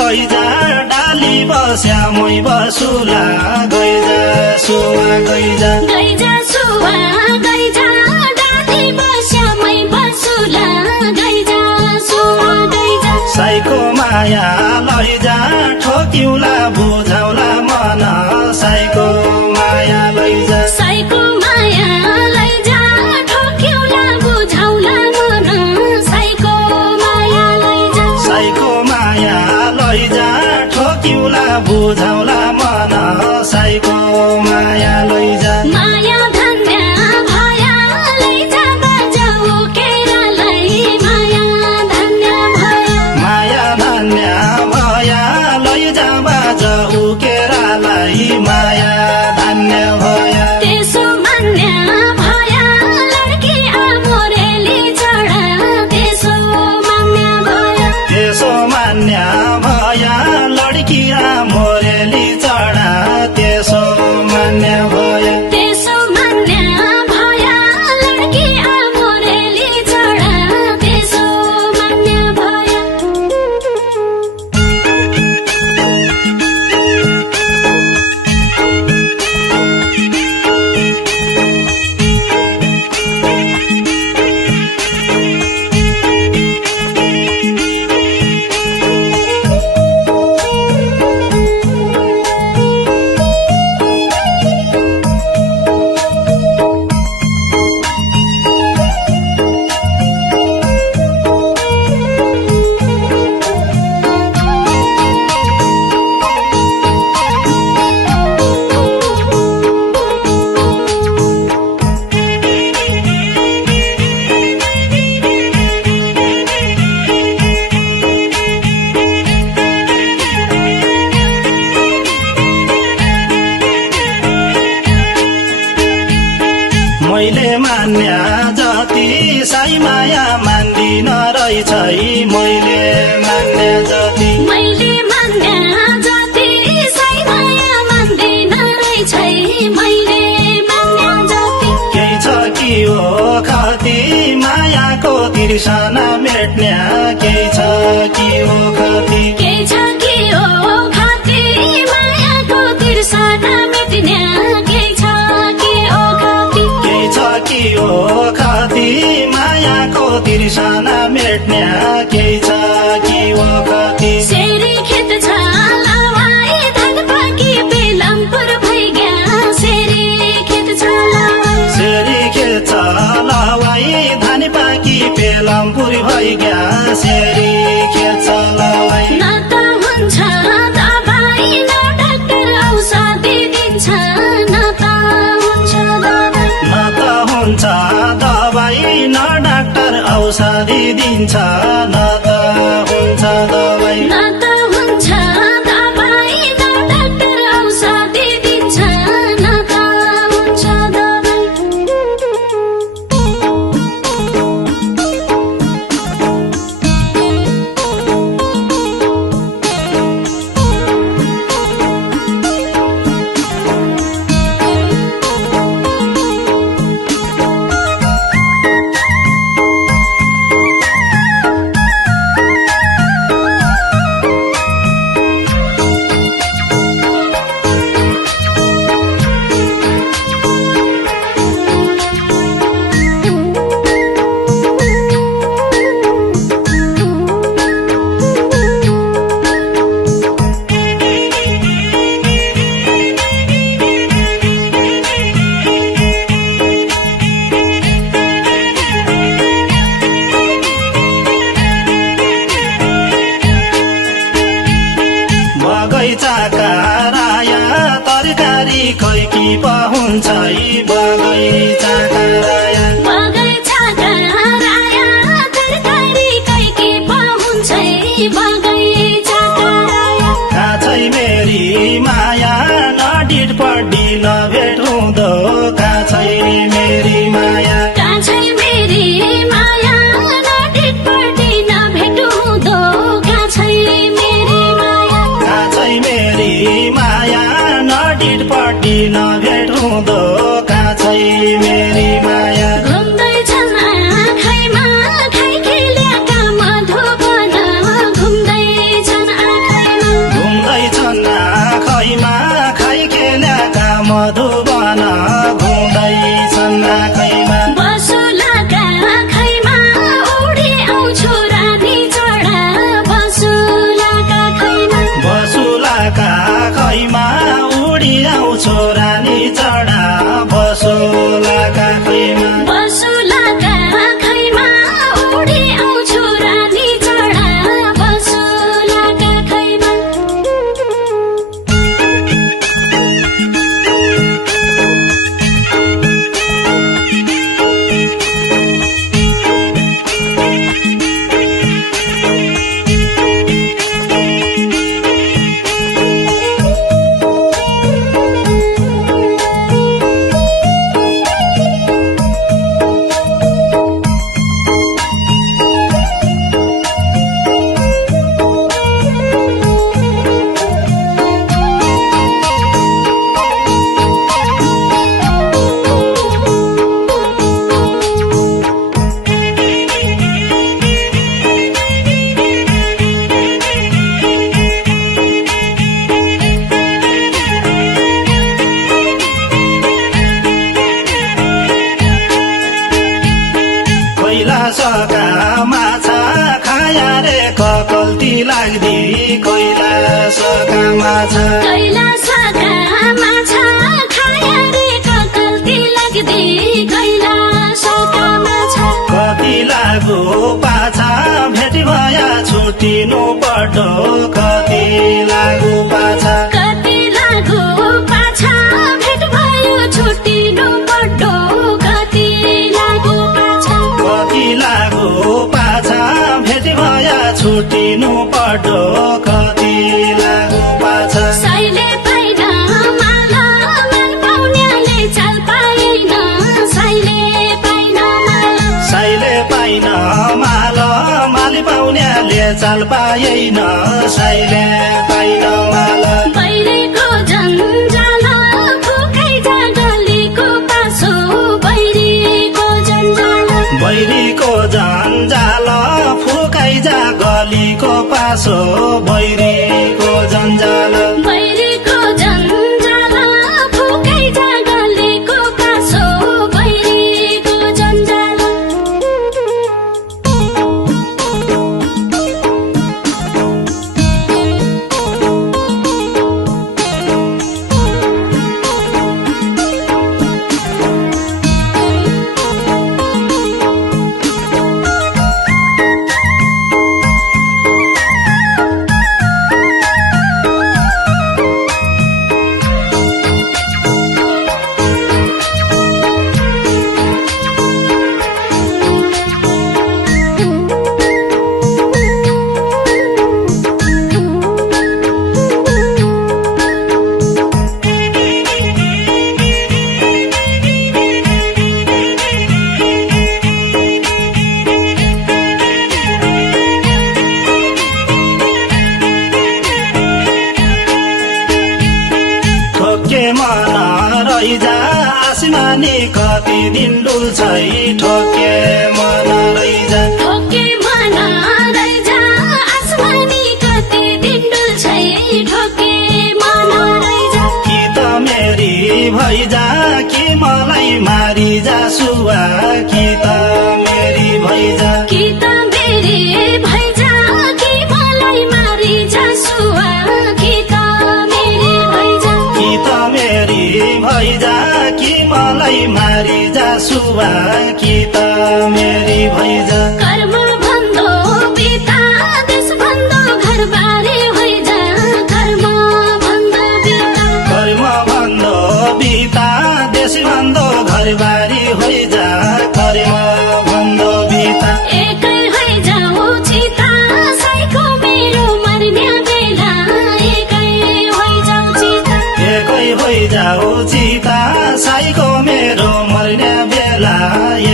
गइजा डाली बस्या मै बसुला गइजा सुवा गइजा गइजा सुवा गइजा डाली बस्या मै बसुला गइजा सुवा गइजा साइको माया लैजा ठोक्युला बुझाउला मन साइको माया लैजा साइको माया लैजा ठोक्युला बुझाउला मन साइको माया लैजा साइको माया लैजा ठोक्युला बुझाउला मन साइको माया लैजा माया धन्य भया लैजा बजाऊ केरालाई माया धन्य भया माया धन्य भया लैजा बाजाऊ केरालाई माया धन्य भया त्यसो मान्य भया लड्की आमोरेली चढा त्यसो मान्य भया त्यसो मान्य भया लड्की मोरेली चढा त्यसो मान्य भया त्यसो मान्य भया लड्की आमोरेली चढा त्यसो मान्य भया मैले मान्या जति साई माया मान्दिन रहेछ मैले मान्या जति मैले मान्य जति साई माया मान्दिन रहेछ मैले मान्य जति केही छ कि हो खती मायाको तिर्सना मेट्ने केही छ कि हो खती केही छ कि हो खाती मायाको तिर्सना मेट्ने केही छ कि हो खाती केही छ कि हो खती मायाको तिर्सना मेट्ने केही छ कि हो खती सेरी खेत छ लावाई धान पाकी बेलमपुर भइग्या सेरी खेत छ लावाई सेरी खेत लवाई धान पाकी पेलमपुर भइग्या सेरी खेत लवाई न त हुन्छ दबाई न डाक्टर औषधि दिन्छ न त हुन्छ दबाई न त हुन्छ दबाई न डाक्टर औषधि दिन्छ न त हुन्छ दबाई न त हुन्छ दबाई न डाक्टर औषधि दिन्छ न त हुन्छ दबाई बगैँचाका राया तरकारी खै कि पहुन्छ बगैँचाका राया बगैँचाका राया तरकारी कैकी पाहुन्छ बगैँचाका राया काछै मेरी माया नडिट पड्डी नभेटुँदो काछै मेरी माया काछै मेरी माया नटिटपट्टि नभेटुँदो काछै मेरी माया काछै मेरी माया नडिट पड्डी नभेटुँदो काछै मेरी माया सका माछा खाया रे ककल्ती लाग्दी कैलाशका माछा कैलाशका माछा खाया रे ककल्ती लाग्दी कैलाशका माछा कति लागु पाछा भेटी भया छुटिनु पटो कति लागु पाछा कति लागु पाछा भेट भयो छुटिनु पड्डो कति लागु पाछा कति लागु पाछा भेटी भया छुटिनु पटो कति लागु पाछा साइले पाइन माल माल पाउनेले चाल पाएन साइले पाइन माल साइले पाइन माल माली पाउनेले चाल पाएन साइले पाइन माल बैरीको जन्जाल फुकै जा गलीको पासो बैरीको जन्जाल बैरीको जन्जाल फुकाइ जा गलीको पासो बैरीको जन्जाल बैरीको जन्जाल फुकै जा गलीको पासो बैरीको जन्जाल ठोके मन रैजा आसमानी कति दिन डुल्छै ठोके मन रैजा ठोके मन रैजा आसमानी कति दिन डुल्छै ठोके मन रैजा कि त मेरी भैजा कि मलाई मारी जा सुवा कि त मेरी भैजा कि त मेरी भैजा कि मलाई मारी जासुवा कि त मेरी भैजा कि त मेरी भैजा कि मलाई मारी जा सुवा कि त मेरी भैजा कर्म भन्दो पिता देश भन्दो घरबारी होइजा कर्म भन्दो पिता कर्म भन्दो बिता देश भन्दो घरबारी होइजा कर्म भन्दो बिता एकै होइजाऊ चिता साइको मेरो मर्ने बेला एकै होइजाऊ चिता एकै होइजाऊ चिता साइको मेरो मर्ने बेला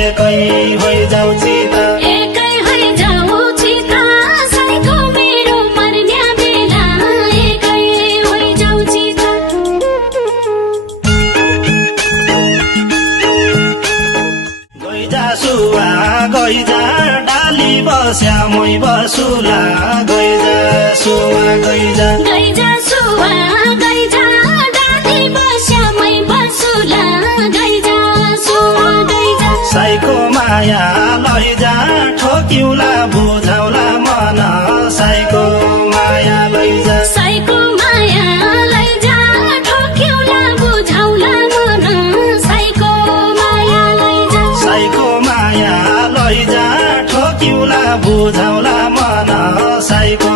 एकै होइजाऊ चिता एकै होइजाऊ चिता साइको मेरो मर्ने बेला एकै होइजाऊ चिता गइजा सुवा गइजा डाली बस्या मै बसुला गइजा सुवा गइजा गैजा सुवा गैजा डाली बस्या मै बसुला गैजा सुवा गैजा साइको माया लैजा ठोकिउला बुझाउला मन साइको माया लैजा साइको माया लैजा ठोक्युला बुझाउला मन साइको माया लैजा साइको माया लैजा ठोकिउला बुझाउला मन साइको